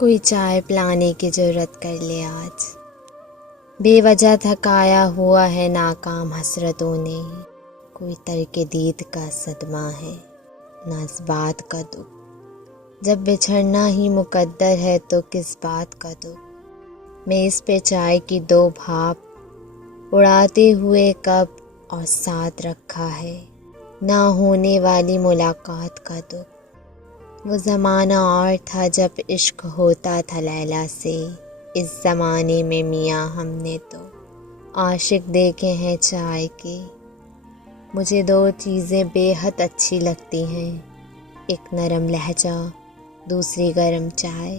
कोई चाय पिलाने की ज़रूरत कर ले आज। बेवजह थकाया हुआ है नाकाम हसरतों ने। कोई तर्क दीद का सदमा है ना इस बात का दुख। जब बिछड़ना ही मुकद्दर है तो किस बात का दुख। मेज़ पे चाय की दो भाप उड़ाते हुए कप और साथ रखा है ना होने वाली मुलाकात का दुख। वो ज़माना और था जब इश्क होता था लैला से। इस ज़माने में मियाँ हमने तो आशिक देखे हैं चाय के। मुझे दो चीज़ें बेहद अच्छी लगती हैं, एक नरम लहजा, दूसरी गरम चाय।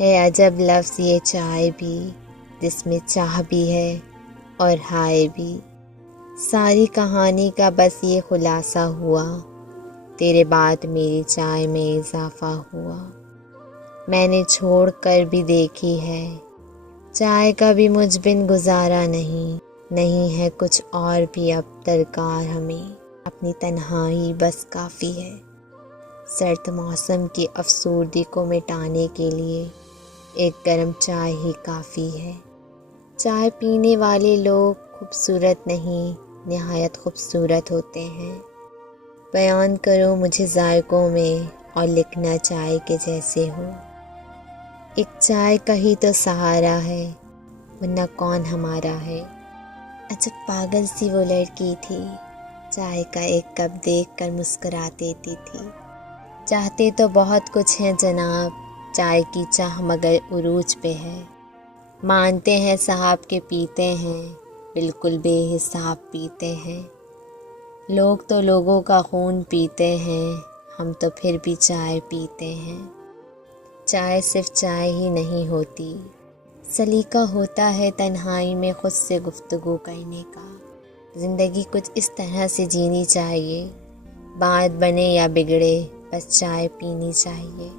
है अजब लफ्ज़ ये चाय भी, जिसमें चाह भी है और हाय भी। सारी कहानी का बस ये खुलासा हुआ, तेरे बाद मेरी चाय में इजाफा हुआ। मैंने छोड़ कर भी देखी है, चाय का भी मुझ बिन गुजारा नहीं है कुछ और भी अब दरकार हमें। अपनी तन्हाई बस काफ़ी है, सर्द मौसम की अफसर्दी को मिटाने के लिए एक गरम चाय ही काफ़ी है। चाय पीने वाले लोग खूबसूरत नहीं, निहायत खूबसूरत होते हैं। बयान करो मुझे ज़ायकों में और लिखना चाय के जैसे हो। एक चाय का ही तो सहारा है, वरना कौन हमारा है। अजब पागल सी वो लड़की थी, चाय का एक कप देखकर मुस्कुरा देती थी। चाहते तो बहुत कुछ हैं जनाब, चाय की चाह मगर उरूज पे है। मानते हैं साहब के पीते हैं, बिल्कुल बेहिसाब पीते हैं। लोग तो लोगों का खून पीते हैं, हम तो फिर भी चाय पीते हैं। चाय सिर्फ चाय ही नहीं होती, सलीका होता है तन्हाई में खुद से गुफ्तगू करने का। ज़िंदगी कुछ इस तरह से जीनी चाहिए, बात बने या बिगड़े बस चाय पीनी चाहिए।